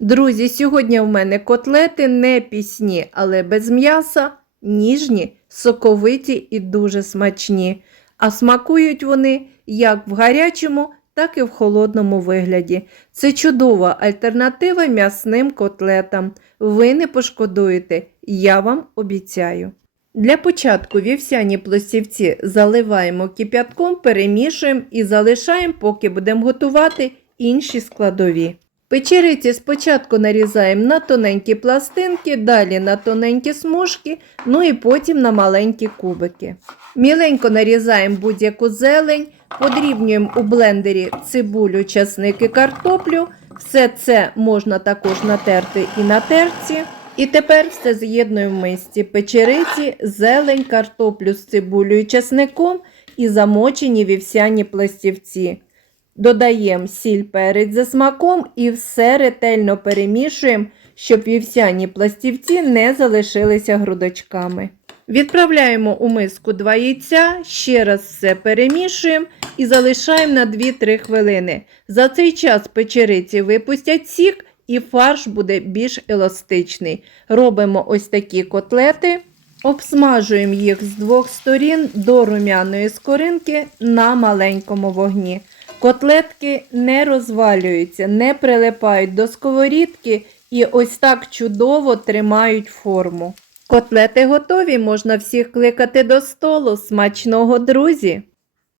Друзі, сьогодні в мене котлети не пісні, але без м'яса, ніжні, соковиті і дуже смачні. А смакують вони як в гарячому, так і в холодному вигляді. Це чудова альтернатива м'ясним котлетам. Ви не пошкодуєте, я вам обіцяю. Для початку вівсяні пластівці заливаємо кип'ятком, перемішуємо і залишаємо, поки будемо готувати інші складові. Печериці спочатку нарізаємо на тоненькі пластинки, далі на тоненькі смужки, ну і потім на маленькі кубики. Міленько нарізаємо будь-яку зелень, подрібнюємо у блендері цибулю, часник і картоплю. Все це можна також натерти і на терці. І тепер все з'єднуємо в мисці печериці, зелень, картоплю з цибулею і часником і замочені вівсяні пластівці. Додаємо сіль перець за смаком і все ретельно перемішуємо, щоб вівсяні пластівці не залишилися грудочками. Відправляємо у миску 2 яйця, ще раз все перемішуємо і залишаємо на 2-3 хвилини. За цей час печериці випустять сік і фарш буде більш еластичний. Робимо ось такі котлети. Обсмажуємо їх з двох сторін до румяної скоринки на маленькому вогні. Котлетки не розвалюються, не прилипають до сковорідки і ось так чудово тримають форму. Котлети готові, можна всіх кликати до столу. Смачного, друзі!